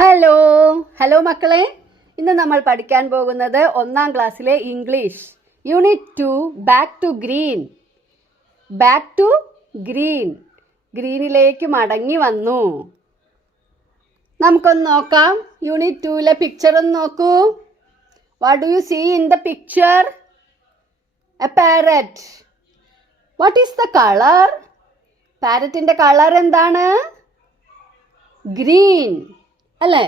Hello മക്കളെ, ഇന്ന് നമ്മൾ പഠിക്കാൻ പോകുന്നത് 1ാം ക്ലാസ്സിലെ English unit 2 back to green ഗ്രീനിലേക്ക് മടങ്ങി വന്നു. നമുക്കൊന്ന് നോക്കാം. യൂണിറ്റ് 2ലെ പിക്ചർ ഒന്ന് നോക്കൂ. What do you see in the picture? A parrot. What is the colour? പാരറ്റിന്റെ കളർ എന്താണ്? ഗ്രീൻ അല്ലേ?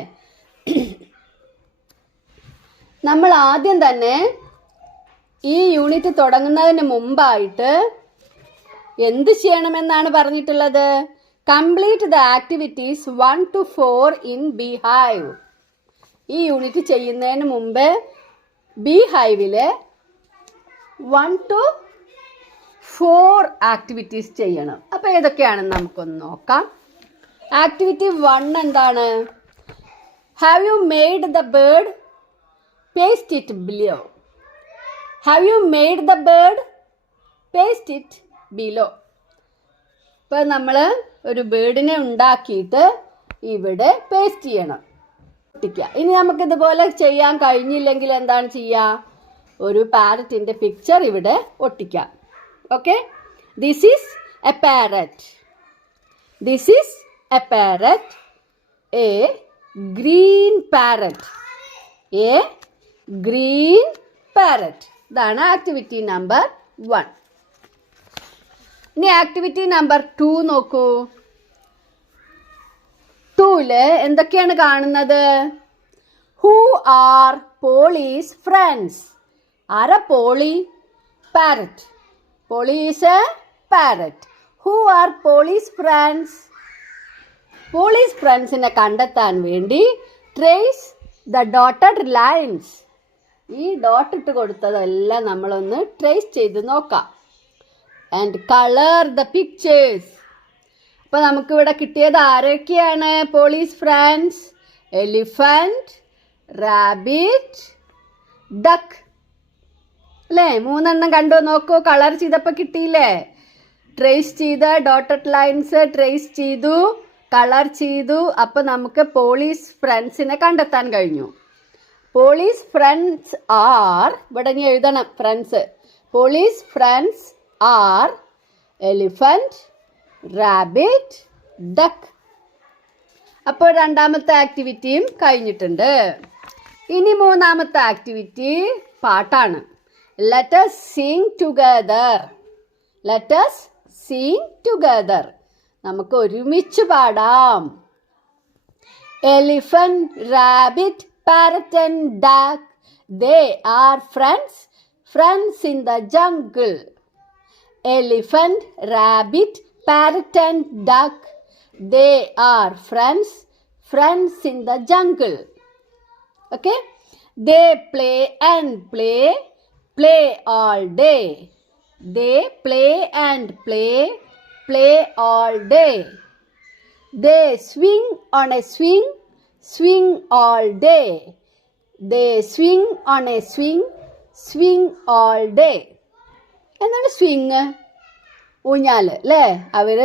നമ്മൾ ആദ്യം തന്നെ ഈ യൂണിറ്റ് തുടങ്ങുന്നതിന് മുമ്പായിട്ട് എന്ത് ചെയ്യണമെന്നാണ് പറഞ്ഞിട്ടുള്ളത്? Complete the activities 1 to 4 in beehive. ഈ യൂണിറ്റ് ചെയ്യുന്നതിന് മുമ്പ് ബീഹൈവില് 1 to 4 ആക്ടിവിറ്റീസ് ചെയ്യണം. അപ്പോൾ ഏതൊക്കെയാണെന്ന് നമുക്കൊന്ന് നോക്കാം. ആക്ടിവിറ്റി 1 എന്താണ്? Have you made the bird? Paste it below. Have you made the bird? Paste it below. ഇപ്പോൾ നമ്മൾ ഒരു ബേർഡിനെ ഉണ്ടാക്കിയിട്ട് ഇവിടെ പേസ്റ്റ് ചെയ്യണം, ഒട്ടിക്കുക. ഇനി നമുക്കിതുപോലെ ചെയ്യാൻ കഴിഞ്ഞില്ലെങ്കിൽ എന്താണ് ചെയ്യുക? ഒരു പാരറ്റിൻ്റെ പിക്ചർ ഇവിടെ ഒട്ടിക്കാം. Okay, this is a parrot. This is a parrot, a green parrot. A green parrot. ഇതാണ് ആക്ടിവിറ്റി നമ്പർ 1. ഇനി ആക്ടിവിറ്റി നമ്പർ 2 നോക്കൂ. 2ല് എന്തൊക്കെയാണ് കാണുന്നത്? Who are Polly's friends? ആരാ പോളി? Parrot. Polly is a parrot. Who are Polly's friends? Polly's ഫ്രണ്ട്സിനെ കണ്ടെത്താൻ വേണ്ടി ട്രേസ് ദ ഡോട്ടഡ് ലൈൻസ്. ഈ ഡോട്ട് ഇട്ട് കൊടുത്തതെല്ലാം നമ്മളൊന്ന് ട്രേസ് ചെയ്ത് നോക്കാം. And colour the pictures. അപ്പോൾ നമുക്കിവിടെ കിട്ടിയത് ആരൊക്കെയാണ് Pauli's friends? Elephant, rabbit, duck അല്ലേ? 3 എണ്ണം കണ്ടു നോക്കൂ. കളർ ചെയ്തപ്പോൾ കിട്ടിയില്ലേ? ട്രേസ് ചെയ്ത ഡോട്ടഡ് ലൈൻസ് ട്രേസ് ചെയ്തു, കളർ ചെയ്തു. അപ്പോൾ നമുക്ക് പോളീസ് ഫ്രണ്ട്സിനെ കണ്ടെത്താൻ കഴിഞ്ഞു. പോളീസ് ഫ്രണ്ട്സ് ആർ, ഇവിടെ ഇനി എഴുതണം friends. Polly's friends are elephant, rabbit, duck. അപ്പോൾ 2ാമത്തെ ആക്ടിവിറ്റിയും കഴിഞ്ഞിട്ടുണ്ട്. ഇനി 3ാമത്തെ ആക്ടിവിറ്റി പാട്ടാണ്. Let us sing together. Let us sing together. നമുക്ക് ഒരുമിച്ച് പാടാം. Elephant, rabbit, parrot and duck, they are friends, friends in the jungle. Elephant, rabbit, parrot and duck, they are friends, friends in the jungle. Okay? They play and play, play all day. They play and play, play all day. They swing on a swing, swing all day. They swing on a swing, swing all day. എന്താണ് swing? ഊഞ്ഞാൽ അല്ലേ? അവർ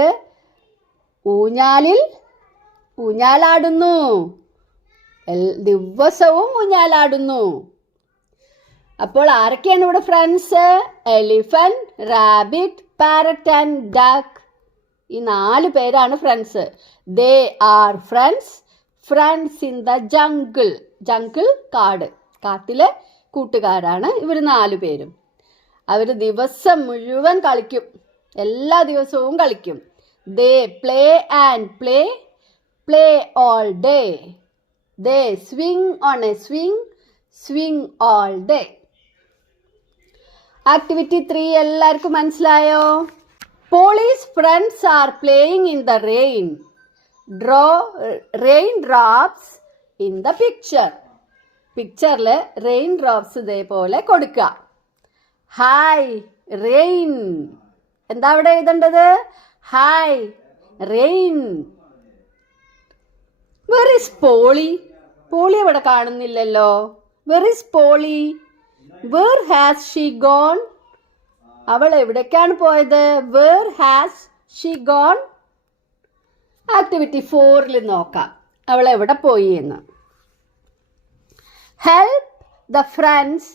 ഊഞ്ഞാലാടുന്നു. ദിവസവും ഊഞ്ഞാലാടുന്നു. അപ്പോൾ ആരൊക്കെയാണ് ഇവിടെ friends? Elephant, rabbit, parrot and duck. ഈ 4 പേരാണ് friends. They are friends, friends in the jungle. Jungle കാട്, കാട്ടിലെ കൂട്ടുകാരാണ് ഇവർ 4 പേരും. അവർ ദിവസം മുഴുവൻ കളിക്കും, എല്ലാ ദിവസവും കളിക്കും. They play and play, play all day. They swing on a swing, swing all day. Activity 3 എല്ലാവർക്കും മനസ്സിലായോ? Polly's friends are playing in the rain. Draw rain drops in the picture. പിക്ചറിൽ റെയിൻ ഡ്രോപ്സ് ഇതേപോലെ കൊടുക്കുക. Hi rain. എന്താ അവിടെ എഴുതേണ്ടത്? Hi rain. Where is Polly? Polly ഇവിടെ കാണുന്നില്ലല്ലോ. Where is Polly? Where has she gone? അവൾ എവിടേക്കാണ് പോയത്? Where has she gone? Activity 4 നോക്കാം. അവൾ എവിടെ പോയി എന്ന്. Help the friends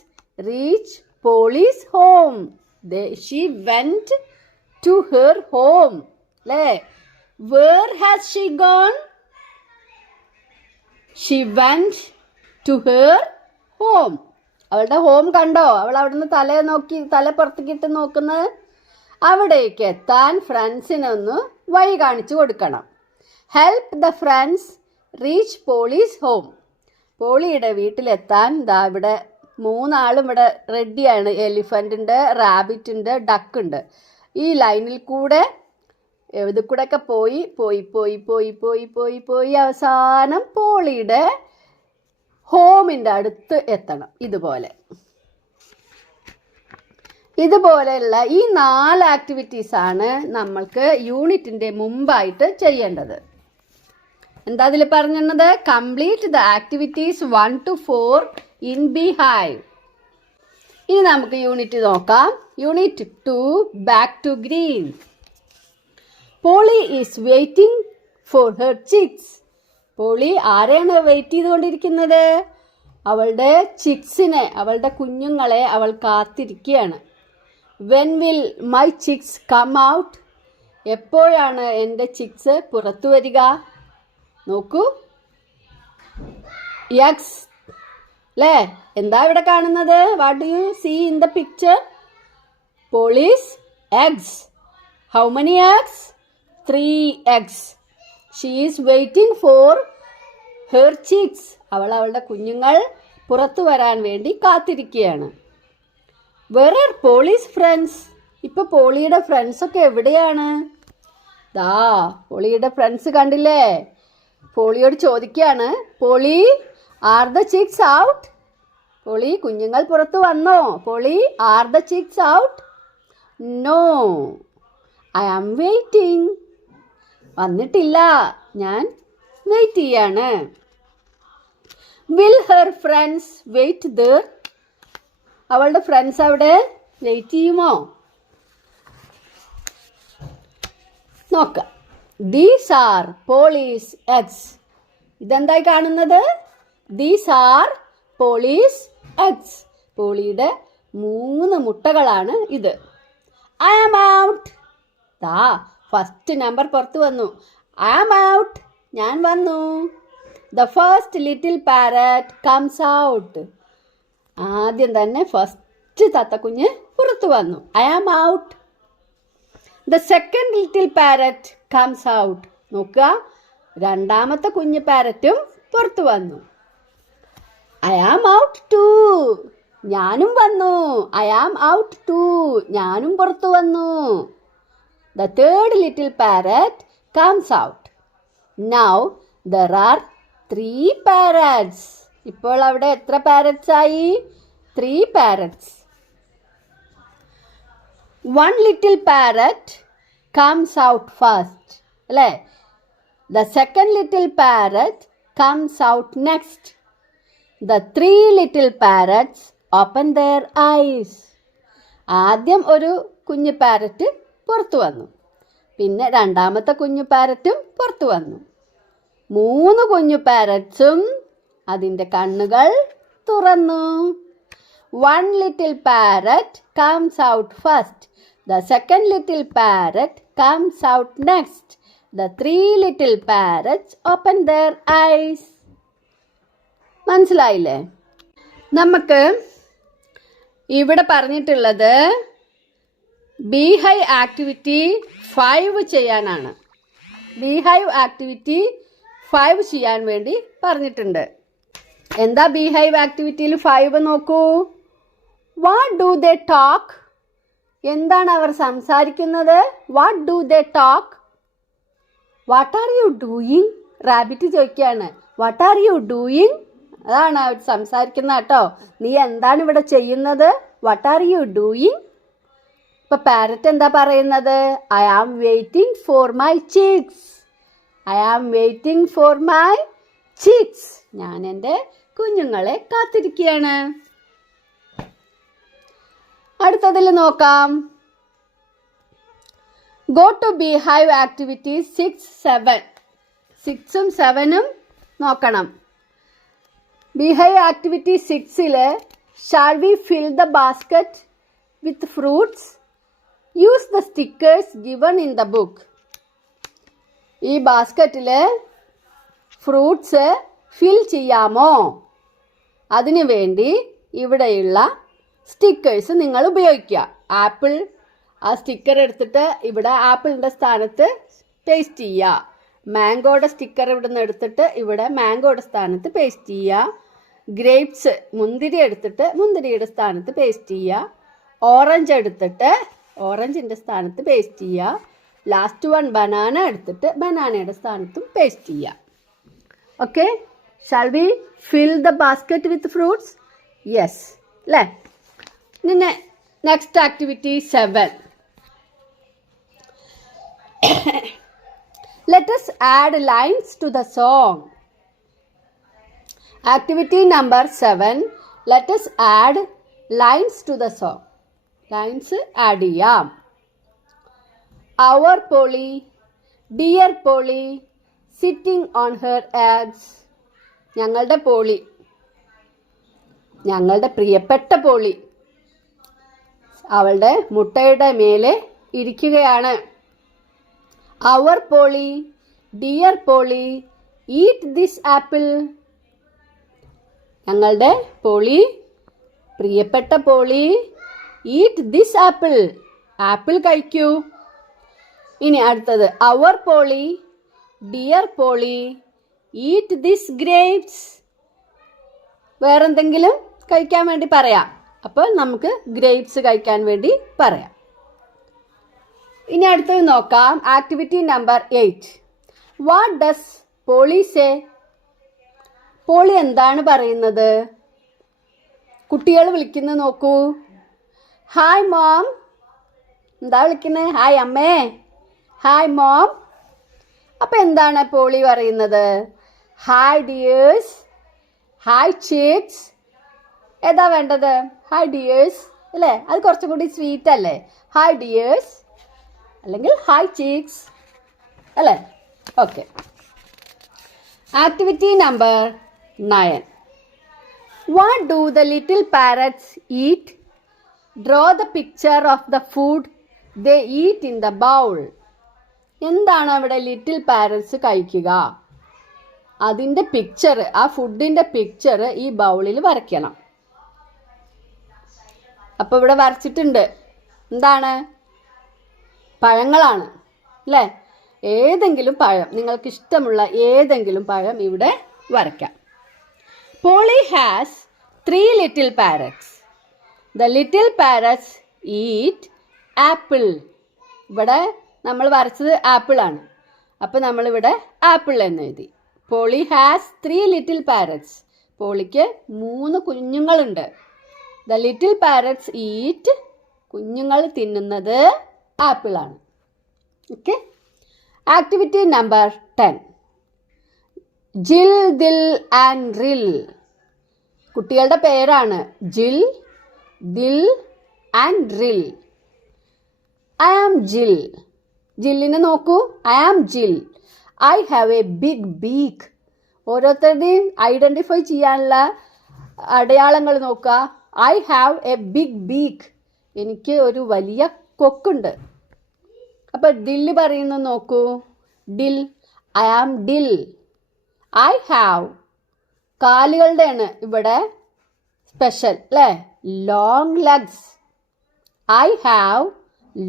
reach Polly's home. She went to her home. അല്ലേ? Where has she gone? She went to her home. അവളുടെ ഹോം കണ്ടോ? അവൾ അവിടുന്ന് തല പുറത്തേക്കിട്ട് നോക്കുന്നത്. അവിടേക്ക് എത്താൻ ഫ്രണ്ട്സിനൊന്ന് വഴി കാണിച്ചു കൊടുക്കണം. Help the friends reach Polly's home. പോളിയുടെ വീട്ടിലെത്താൻ ഇവിടെ 3 ആളും ഇവിടെ റെഡിയാണ്. എലിഫൻ്റ് ഉണ്ട്, റാബിറ്റ് ഉണ്ട്, ഡക്ക് ഉണ്ട്. ഈ ലൈനിൽ കൂടെ ഇതിൽ കൂടെ ഒക്കെ പോയി പോയി പോയി പോയി പോയി പോയി പോയി അവസാനം പോളിയുടെ ഹോമിൻ്റെ അടുത്ത് എത്തണം. ഇതുപോലെയുള്ള ഈ 4 ആക്ടിവിറ്റീസാണ് നമ്മൾക്ക് യൂണിറ്റിൻ്റെ മുമ്പായിട്ട് ചെയ്യേണ്ടത്. എന്താ അതിൽ പറഞ്ഞത്? Complete the activities 1 to 4 in beehive. ഇനി നമുക്ക് യൂണിറ്റ് നോക്കാം. Unit 2 back to green. Polly is waiting for her chicks. Polly ആരെയാണ് വെയിറ്റ് ചെയ്തുകൊണ്ടിരിക്കുന്നത്? അവളുടെ ചിക്സിനെ, അവളുടെ കുഞ്ഞുങ്ങളെ അവൾ കാത്തിരിക്കുകയാണ്. When will my chicks come out? എപ്പോഴാണ് എൻ്റെ ചിക്സ് പുറത്തു വരിക? നോക്കൂ, എഗ്സ് അല്ലേ? എന്താ ഇവിടെ കാണുന്നത്? What do you see in the picture? Polly's eggs. How many eggs? 3 eggs. She is waiting for her chicks. അവളുടെ കുഞ്ഞുങ്ങൾ പുറത്തു വരാൻ വേണ്ടി കാത്തിരിക്കുകയാണ്. Where are Polly's friends? ഇപ്പോൾ പോളിയുടെ ഫ്രണ്ട്സൊക്കെ എവിടെയാണ്? പോളിയുടെ ഫ്രണ്ട്സ് കണ്ടില്ലേ? പോളിയോട് ചോദിക്കുകയാണ്, Polly are the chicks out? Polly, കുഞ്ഞുങ്ങൾ പുറത്ത് വന്നോ? Polly, are the chicks out? No, I am waiting. വന്നിട്ടില്ല, ഞാൻ വെയിറ്റ് ചെയ്യാണ്. Will her friends wait there? അവളുടെ ഫ്രണ്ട്സ് അവിടെ വെയിറ്റ് ചെയ്യുമോ? നോക്കാം. These are Polly's eggs. ഇതെന്തായി കാണുന്നത്? These are Polly's eggs. പോളിയുടെ 3 മുട്ടകളാണ് ഇത്. I am out. First number പുറത്തു വന്നു. I am out. ഞാൻ വന്നു. The first little parrot comes out. ആദ്യം തന്നെ ഫസ്റ്റ് തത്തക്കുഞ്ഞ് പുറത്തു വന്നു. I am out. The second little parrot comes out. നോക്കുക, രണ്ടാമത്തെ കുഞ്ഞ് പാരറ്റും പുറത്തു വന്നു. I am out too. ഞാനും വന്നു. I am out too. ഞാനും പുറത്തു വന്നു. The third little parrot comes out. Now there are 3 parrots. ഇപ്പോൾ അവിടെ എത്ര parrots ആയി? 3 parrots. One little parrot comes out first. അല്ലേ? The second little parrot comes out next. The 3 little parrots open their eyes. ആദ്യം ഒരു കുഞ്ഞു parrot പുറത്തു വന്നു. പിന്നെ രണ്ടാമത്തെ കുഞ്ഞു പാരറ്റും പുറത്തു വന്നു. 3 കുഞ്ഞു പാരറ്റ്സും അതിൻ്റെ കണ്ണുകൾ തുറന്നു. One little parrot comes out first. The second little parrot comes out next. The 3 little parrots open their eyes. മനസ്സിലായില്ലേ? നമുക്ക് ഇവിടെ പറഞ്ഞിട്ടുള്ളത് ബീഹൈവ് ആക്ടിവിറ്റി 5 ചെയ്യാനാണ്. ബീഹൈവ് ആക്ടിവിറ്റി 5 ചെയ്യാൻ വേണ്ടി പറഞ്ഞിട്ടുണ്ട്. എന്താ ബീഹൈവ് ആക്ടിവിറ്റിയിൽ 5? നോക്കൂ. What do they talk? എന്താണ് അവർ സംസാരിക്കുന്നത്? What do they talk? What are you doing? Rabbit ചോദിക്കുകയാണ്. What are you doing? അതാണ് അവർ സംസാരിക്കുന്നത് കേട്ടോ. നീ എന്താണ് ഇവിടെ ചെയ്യുന്നത്? What are you doing? ഇപ്പൊ പാരറ്റ് എന്താ പറയുന്നത്? I am waiting for my chicks. I am waiting for my chicks. ഞാൻ എൻ്റെ കുഞ്ഞുങ്ങളെ കാത്തിരിക്കുകയാണ്. അടുത്തതിൽ നോക്കാം. Go to beehive activities 6, 7. 6ഉം 7ഉം നോക്കണം. Beehive activity 6 shall we fill the basket with fruits? Use the stickers given in the book. ഈ ബാസ്ക്കറ്റിൽ ഫ്രൂട്ട്സ് ഫിൽ ചെയ്യാമോ? അതിനു വേണ്ടി ഇവിടെയുള്ള സ്റ്റിക്കേഴ്സ് നിങ്ങൾ ഉപയോഗിക്കുക. ആപ്പിൾ, ആ സ്റ്റിക്കർ എടുത്തിട്ട് ഇവിടെ ആപ്പിളിൻ്റെ സ്ഥാനത്ത് പേസ്റ്റ് ചെയ്യുക. മാംഗോയുടെ സ്റ്റിക്കർ ഇവിടെ നിന്ന് എടുത്തിട്ട് ഇവിടെ മാംഗോയുടെ സ്ഥാനത്ത് പേസ്റ്റ് ചെയ്യുക. ഗ്രേപ്സ്, മുന്തിരി എടുത്തിട്ട് മുന്തിരിയുടെ സ്ഥാനത്ത് പേസ്റ്റ് ചെയ്യുക. ഓറഞ്ച് എടുത്തിട്ട് ഓറഞ്ചിൻ്റെ സ്ഥാനത്ത് പേസ്റ്റ് ചെയ്യുക. ലാസ്റ്റ് വൺ ബനാന എടുത്തിട്ട് ബനാനയുടെ സ്ഥാനത്തും പേസ്റ്റ് ചെയ്യുക. Okay, shall we fill the basket with fruits? Yes അല്ലേ? പിന്നെ next activity 7. Let us add lines to the song. Activity number 7. Let us add lines to the song. Lines add ചെയ്യാം. Our Polly, dear Polly, sitting on her eggs. ഞങ്ങളുടെ poly, ഞങ്ങളുടെ പ്രിയപ്പെട്ട poly അവളുടെ മുട്ടയുടെ മേലെ ഇരിക്കുകയാണ്. Our Polly, dear Polly, eat this apple. ഞങ്ങളുടെ Polly, പ്രിയപ്പെട്ട Polly, eat this apple. Apple കഴിക്കൂ. ഇനി അടുത്തത് our Polly, dear Polly, eat this grapes. വേറെന്തെങ്കിലും കഴിക്കാൻ വേണ്ടി പറയാം. അപ്പോൾ നമുക്ക് ഗ്രേപ്സ് കഴിക്കാൻ വേണ്ടി പറയാം. ഇനി അടുത്തത് നോക്കാം. Activity number 8. What does Polly say? Polly എന്താണ് പറയുന്നത്? കുട്ടികൾ വിളിക്കുന്നത് നോക്കൂ. Hi mom. എന്താ വിളിക്കുന്നത്? ഹായ് അമ്മേ, ഹായ് മോം. അപ്പം എന്താണ് പോളി പറയുന്നത്? Hi deers, hi chicks. ഏതാ വേണ്ടത്? ഹായ് ഡിയേഴ്സ് അല്ലേ? അത് കുറച്ചും കൂടി സ്വീറ്റ് അല്ലേ? ഹായ് ഡിയേഴ്സ് അല്ലെങ്കിൽ ഹായ് ചിക്സ് അല്ലേ? Okay. Activity number 9. What do the little parrots eat? Draw the picture of the food they eat in the bowl. എന്താണ് അവിടെ ലിറ്റിൽ പാരറ്റ്സ് കഴിക്കുക? അതിൻ്റെ പിക്ചർ, ആ ഫുഡിൻ്റെ പിക്ചർ ഈ ബൗളിൽ വരയ്ക്കണം. അപ്പോൾ ഇവിടെ വരച്ചിട്ടുണ്ട്. എന്താണ്? പഴങ്ങളാണ് അല്ലേ? ഏതെങ്കിലും പഴം, നിങ്ങൾക്ക് ഇഷ്ടമുള്ള ഏതെങ്കിലും പഴം ഇവിടെ വരയ്ക്കാം. Polly has 3 little parrots. The little parrots eat apple. ഇവിടെ നമ്മൾ വരച്ചത് ആപ്പിളാണ്. അപ്പോൾ നമ്മളിവിടെ ആപ്പിൾ എന്ന് എഴുതി. Polly has 3 little parrots. പോളിക്ക് 3 കുഞ്ഞുങ്ങളുണ്ട്. The little parrots eat. കുഞ്ഞുങ്ങൾ തിന്നുന്നത് ആപ്പിളാണ്. Okay. Activity number 10. Jal, Dil and റിൽ. കുട്ടികളുടെ പേരാണ് ജിൽ, ദിൽ ആൻഡ് റിൽ. ഐ ആം ജിൽ. ജില്ലിനെ നോക്കൂ. I am Jill. I have a big beak. ഓരോരുത്തരുടെയും ഐഡൻറ്റിഫൈ ചെയ്യാനുള്ള അടയാളങ്ങൾ നോക്കുക. I have a big beak. എനിക്ക് ഒരു വലിയ കൊക്കുണ്ട്. അപ്പോൾ ഡിൽ പറയുന്നത് നോക്കൂ. Dill, I am Dill. I have, കാലുകളുടെയാണ് ഇവിടെ സ്പെഷ്യൽ അല്ലേ? Long legs. I have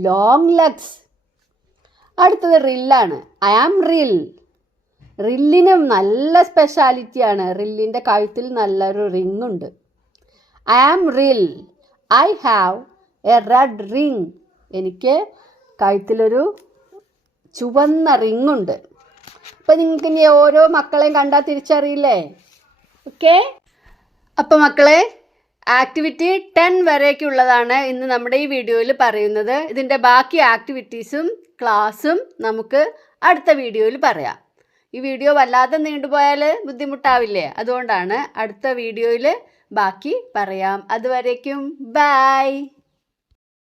long legs. അടുത്തത് റില്ലാണ്. ഐ ആം റിൽ. റില്ലിന് നല്ല സ്പെഷ്യാലിറ്റിയാണ്. റില്ലിൻ്റെ കഴുത്തിൽ നല്ലൊരു റിങ് ഉണ്ട്. ഐ ആം റിൽ. I have A red ring. എനിക്ക് കഴുത്തിലൊരു ചുവന്ന റിങ്ങുണ്ട്. അപ്പോൾ നിങ്ങൾക്ക് ഇനി ഓരോ മക്കളെയും കണ്ടാൽ തിരിച്ചറിയില്ലേ? ഓക്കെ. അപ്പോൾ മക്കളെ, ആക്ടിവിറ്റി 10 വരേക്കുള്ളതാണ് ഇന്ന് നമ്മുടെ ഈ വീഡിയോയിൽ പറയുന്നത്. ഇതിൻ്റെ ബാക്കി ആക്ടിവിറ്റീസും ക്ലാസ്സും നമുക്ക് അടുത്ത വീഡിയോയിൽ പറയാം. ഈ വീഡിയോ വല്ലാതെ നീണ്ടുപോയാൽ ബുദ്ധിമുട്ടാവില്ലേ? അതുകൊണ്ടാണ് അടുത്ത വീഡിയോയിൽ ബാക്കി പറയാം. അതുവരേക്കും ബൈ.